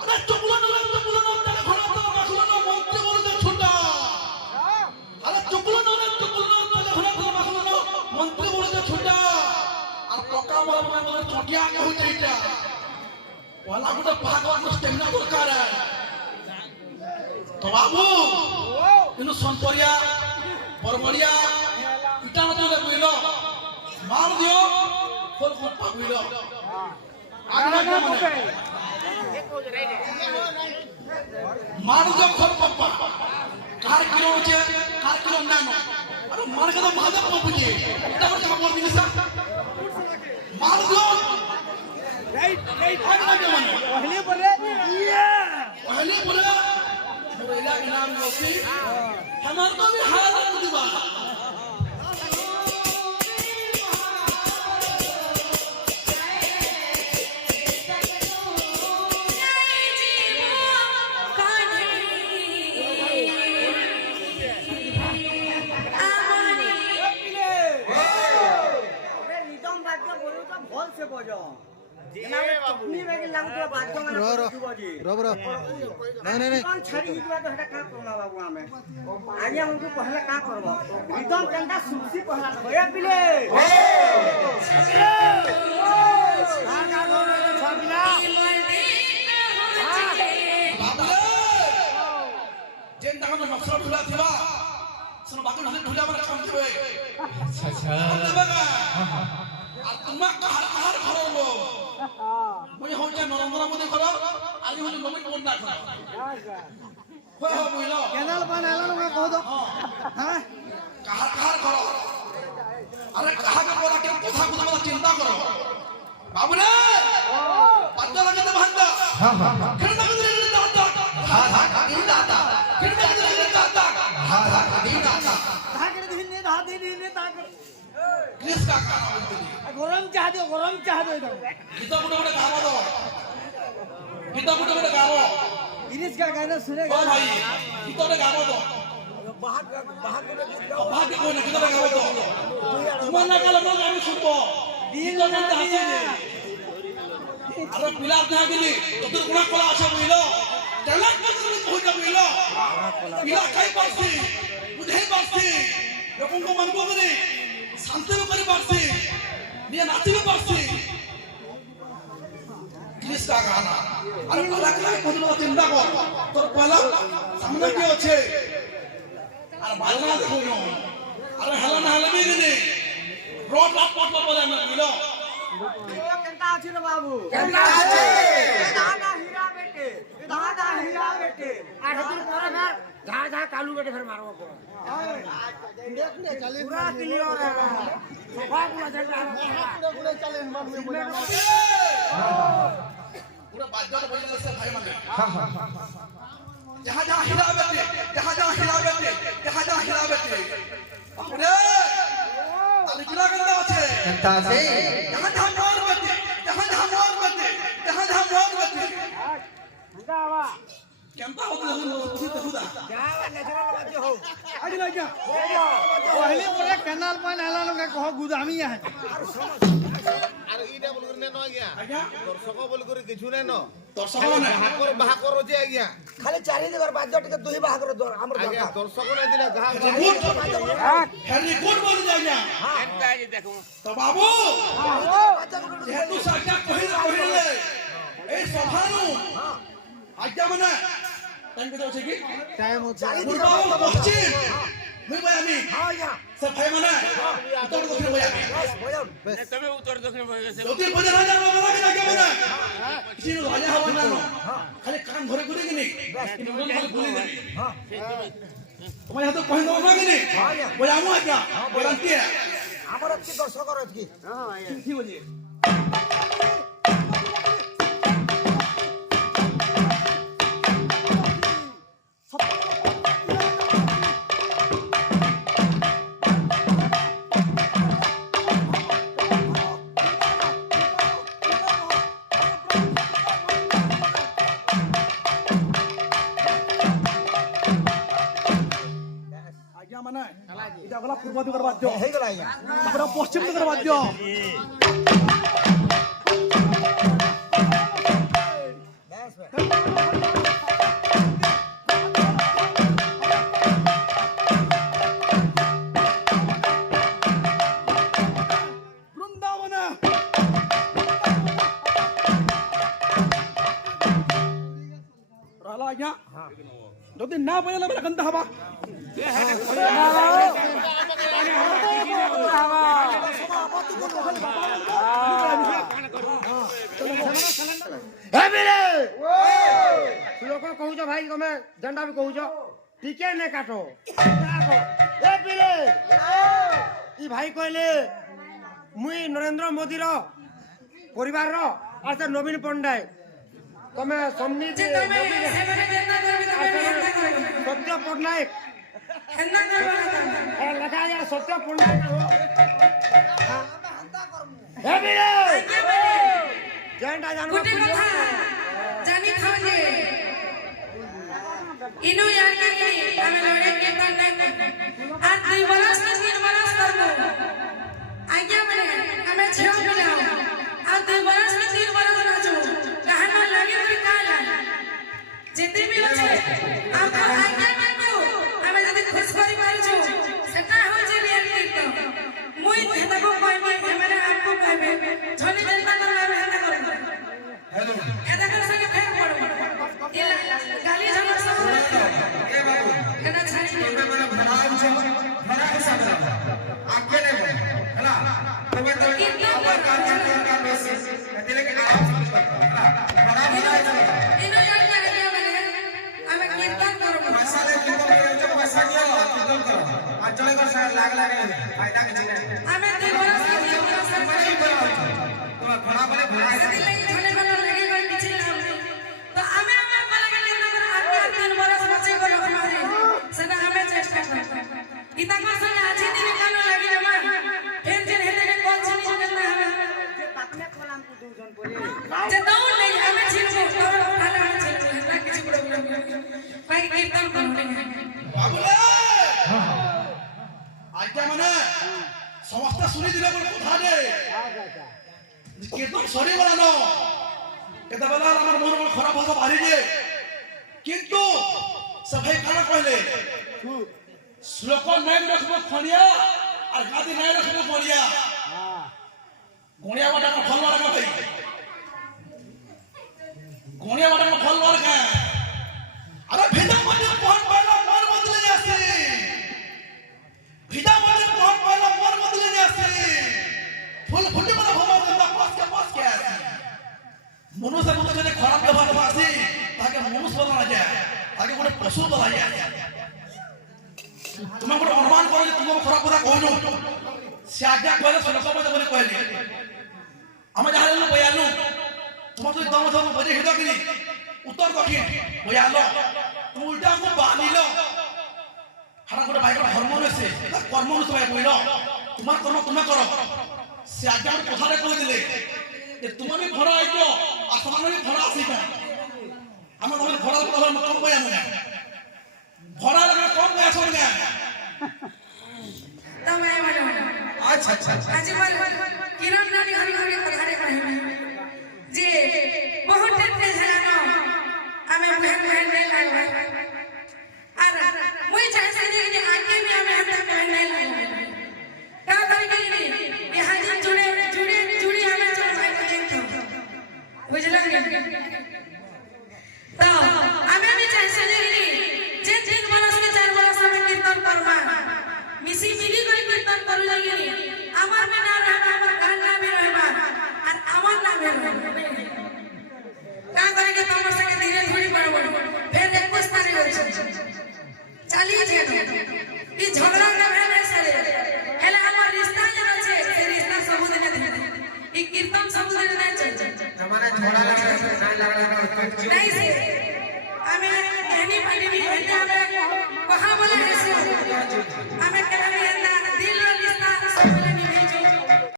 আরে চকুলো না তাহলে ঘোড়া তো বাকুলো না মন্ত্রী বলতে ছোটা আরে চকুলো না তাহলে ঘোড়া তো বাকুলো না মন্ত্রী বলতে ছোটা আর পকা বলে চটিয়া কহুছে এটা ওলা গুটা ভাগবত স্টেমিনা দরকার তো বাবু কিন্তু সন্তরিয়া বরবড়িয়া ইটা মতো কইল মার দিও ফল কপা কইল আগলা কে মানে মার দিও ফল কপা কার কিলো আছে কার কিলো না আরে মার কে তো মাদা কপুজি এটা হচ্ছে আমার জিনিস মার দিও রাইট আগলা কে মানে पहले बोला मेरा नाम रोसी हमार को भी हालत दिवा मुझे होता नरेंद्र मोदी करो आज मुझे नवीन मोदी ना करो कोई हो बोलो कैनाल बना लो मैं कह दो हां कहां करो अरे कहां का बोला क्या कोथा को तो चिंता करो बाबू ने पत्ता लगे तो बंदा हां खड़ना के लिए दाता हां नहीं दाता खड़ना के लिए दाता हां नहीं दाता कहां के दिन धा दिन ताक क्रिस का काना बोलते गरम चाह दो इधर गीता गुटे गावो दो गीता गुटे गावो इरिस का गाना सुनेगा भाई गीता गुटे गावो दो बाहर के कोई ना गीता गावो दो तुम्हारा काल में गाना सुनबो गीता गुटे हंसी अरे पिला ना गेली तो तोर कोना कोला আছে বুঝলো ট্যালেন্ট করে কইটা বুঝলো পিলা খাই পারছি বুঝাই পারছি লোকଙ୍କୁ মানবো করে শান্তি করে পারছি নিয়ে নাচিবে পারছি কিসকা গানা আরে কলাকার কোন চিন্তা কর তোর পয়লা সামনে কি আছে আর বাজনা দেখো আরে হেলা না হেলা বিগনি রোড পট বলে না বুঝলো কেনটা আছে রে বাবু কেনটা আছে দাদা হীরা বেটে আট দিন পরে না ঘা কালু বেটে ফের মারবো पूरा क्लियर है सफा पूरा चल रहा है चले हम में बोला पूरा बाजार बोले से भाई माने जहां हीरा बेटे अरे अरे किला गंदा আছে गंदा আছে जहां मोर बेटे गंदा आवा केमता होत खुदा जावा नेचुरल बात हो आज ना क्या पहले बोले कैनाल पान आला लोग कहो गुदामी है আরে ইটা বল করে ন আজ্ঞা আজ্ঞা দর্শক বল করে কিছু নাই ন দর্শক না বাহা কর যে আজ্ঞা খালি চারি দিগর বাদ্য টিকে দুই বাহা করে আমার আজ্ঞা দরকার দর্শক না দিলে গাহা হেরি কোন বল যাইয়া এনটা আজ দেখো তো বাবু যেহেতু সরকার কহিলে এই সভানু আজ্ঞা মানে টাইম কত আছে কি টাইম চারি দিগর পশ্চিম মুই বয়ামি হ্যাঁ ইয়া সব ভাই মানে উত্তর দক্ষিণ বয়ামি বয়াম তবে উত্তর দক্ষিণ হয়ে গেছে যদি বোঝা না যাবে বলা কি আজ্ঞা মানে কিছু রাজা হওয়া না খালি কান ধরে ঘুরে কিনি কিন্তু মন খালি ভুলে যাবি তোমার হাতে কহিন দাও না কিনি বয়ামু আজ্ঞা বয়ান্তি আমার কি দর্শক আর কি হ্যাঁ ঠিক আছে মানে এটা গলা পূর্ব দিকের বাদ্য হয়ে গেল ইয়া তারপরে পশ্চিম দিকের বাদ্য ଆଜ୍ଞା ଯଦି ନା ପାଇଲେ ବେଲେ କେନ୍ତା ହବା लोक कहूछ भाई तमे झंडा भी कहूछ टिके ने काटो ई भाई कहले मुई नरेंद्र मोदी रो परिवार रो और से नवीन पट्टनायक तमे समनीति सत्य पट्टनायक लगा जा सत्य पट्टनायक झंडा जानू जानी खाओगे इनो यार के हमें लड़े के करना आज 2 बरस के 3 बरस करबो आज्ञा बने हमें छेव मिलाओ आज 2 बरस के 3 बरस नाचो कहना लगे भी काला जितने भी होचे आपको आज्ञा मानबो हमें जदी खुश करी पारछो सेटा हो जे रियल कीर्तन मुई देखो कहबे हमारे आपको कहबे झोली जनता करबे हेता करबो एदा कर संगे फेर पड़बो ये गाली हमर सब ए बाबू एना छाड़ी मेरा भराम छ भरा हिसाब आके ने हला तबे तो और काम का बेसिस दिले के आप भरा इनो यार क्या गया मैंने हमें कीर्तन करबो मसाले कीर्तन करे जब मसाले कीर्तन करो आ चले कर लाग लागे फायदा के चीज हमें 2 बरस के 3 बरस नहीं करो तो भरा बने भरा झोले वाला लगे कोई पीछे ना तो हमें सदा हमें चेष्टा करते इतना कर संग आजी दिन कानो लगी रमा फिर जे हेते के कौन सी निकलना हमें अपने खोलाम को दो जन बोले जे दो नहीं हमें छिनबो और खाना हमें छिनबो ना किसी प्रॉब्लम भाई कीर्तन करने बाबूले आज्ञा माने समस्त सुनी दिले बोल कथा दे कीर्तन सरी वाला न केता बेला हमर मन में खराब भाषा भारी जे किंतु सभे खाना कहले श्लोक नहीं रखबो खनिया और गादी नहीं रखबो गोलिया गोलिया वाला का फल वाला का भाई गोलिया वाला का फल वाला का अरे भेदा मत कौन पहला मन बदले जासी भेदा मत कौन पहला मन बदले जासी फूल फुटे वाला भवा देता पास के मनुष्य मनुष्य ने खराब व्यवहार वासी ताकि मनुष्य बना जाए आगे गोटे पशु बना जाए तुम्हें गोटे अनुमान करो तुम खराब कथा कहनु से आज्ञा कहले श्लोक मत बोले कहली हम जहाँ लोग बयालु तुम तो दम धर्म बजे हिद कि उत्तर दक्षिण बयालो तुम उल्टा को बांधिलो हरा गोटे भाई हरमोन से कर्म अनुसार कहल तुम्हार कर्म तुम्हें करो से आज्ञा कथा कह दिले तुम भी भरा आइज और समान भी भरा आसीता हम तमने भरा को कम बया मुने भरा लगा कम बया छोड़ गया तमे वाला अच्छा आज बोल किरण नानी हरि हरि पधारे कहे जे बहुत दिन पे हलानो हमें बहन बहन नहीं लागे और मुई चाहे से जे आगे भी हमें हटा बहन नहीं लागे का करेंगे यहां दिन जुड़े हमें चढ़ाए तो बुझला तो हमें भी चाहे से जे 3 बरस के 4 बरस हमें कीर्तन करवा मिसी मिली कोई कीर्तन करू जाइए अमर में ना रहना अमर घर ना भी रहना और अमर ना भी रहना का करेंगे तो हमर संगे धीरे थोड़ी पड़बो फिर 21 तारीख हो चलिए जे ई झगड़ा का भेले सरे हेला हमर रिश्ता जन छे से रिश्ता सबूत ने दे ई कीर्तन सबूत ने नहीं चल हमारे झोला लगा नहीं से हमें कहनी पड़ी भी है हमें कहां बोले ऐसे हमें कहना